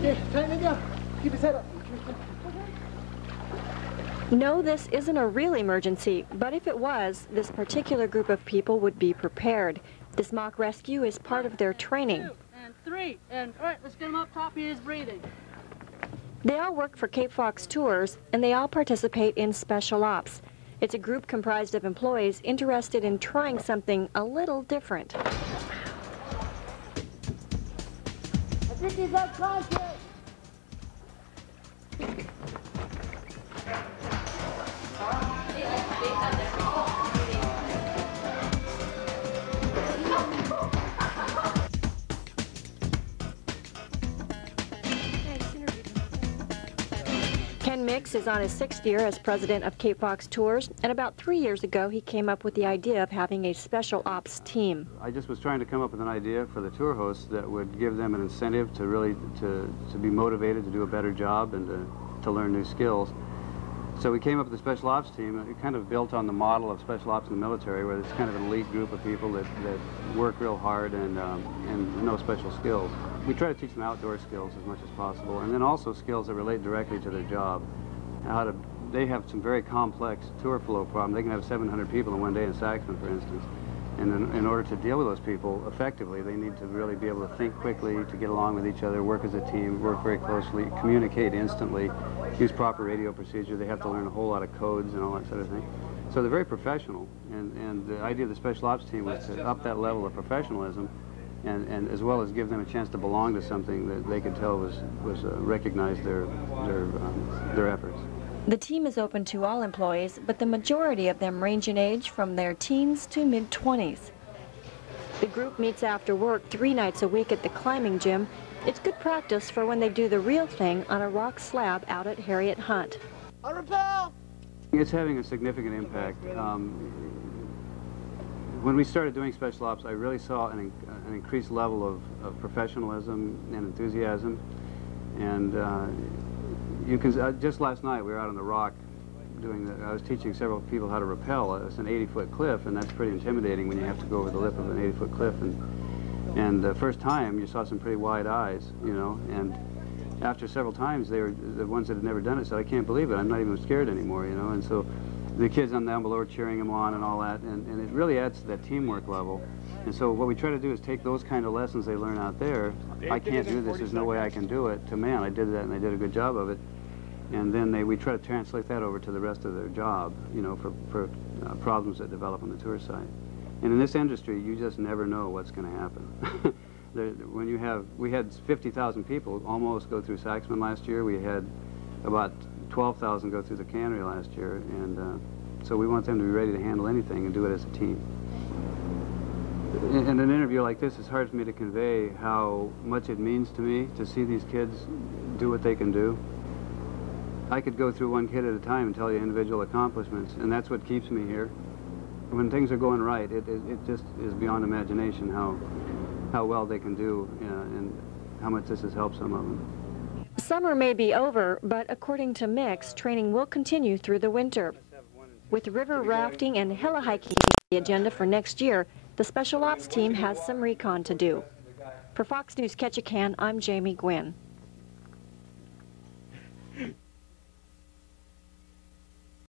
Okay, tighten it down. Keep his head up. No, this isn't a real emergency, but if it was, this particular group of people would be prepared. This mock rescue is part of their training. 2 and 3, and all right, let's get him up top. He is breathing. They all work for Cape Fox Tours, and they all participate in Special Ops. It's a group comprised of employees interested in trying something a little different. I think he's unconscious. Ken Mix is on his 6th year as president of Cape Fox Tours, and about 3 years ago he came up with the idea of having a special ops team. I just was trying to come up with an idea for the tour hosts that would give them an incentive to really to be motivated to do a better job and to learn new skills. So we came up with the special ops team. It kind of built on the model of special ops in the military, where it's kind of an elite group of people that work real hard and know special skills. We try to teach them outdoor skills as much as possible, and then also skills that relate directly to their job. They have some very complex tour flow problems. They can have 700 people in one day in Saxman, for instance. And in order to deal with those people effectively, they need to really be able to think quickly, to get along with each other, work as a team, work very closely, communicate instantly, use proper radio procedure. They have to learn a whole lot of codes and all that sort of thing. So they're very professional, and the idea of the special ops team was to up that level of professionalism, and as well as give them a chance to belong to something that they could tell was recognized their efforts. The team is open to all employees, but the majority of them range in age from their teens to mid-20s. The group meets after work 3 nights a week at the climbing gym. It's good practice for when they do the real thing on a rock slab out at Harriet Hunt. On rappel! It's having a significant impact. When we started doing special ops, I really saw an increased level of professionalism and enthusiasm, and you can, just last night we were out on the rock I was teaching several people how to rappel. It's an 80-foot cliff, and that's pretty intimidating when you have to go over the lip of an 80-foot cliff. And the first time you saw some pretty wide eyes, you know, and after several times they were, the ones that had never done it said, I can't believe it, I'm not even scared anymore, you know. And so the kids on down below are cheering them on and all that, and it really adds to that teamwork level. And so what we try to do is take those kind of lessons they learn out there. I can't do this, there's no way I can do it, to man, I did that and I did a good job of it. And then we try to translate that over to the rest of their job, you know, for problems that develop on the tour site. And in this industry, you just never know what's going to happen. We had 50,000 people almost go through Saxman last year. We had about 12,000 go through the cannery last year, and so we want them to be ready to handle anything and do it as a team. In an interview like this, it's hard for me to convey how much it means to me to see these kids do what they can do. I could go through one kid at a time and tell you individual accomplishments, and that's what keeps me here. When things are going right, it just is beyond imagination how well they can do, and how much this has helped some of them. Summer may be over, but according to Mix, training will continue through the winter. With river rafting and heli hiking on the agenda for next year, the Special Ops team has some recon to do. For Fox News Ketchikan, I'm Jamie Gwynn.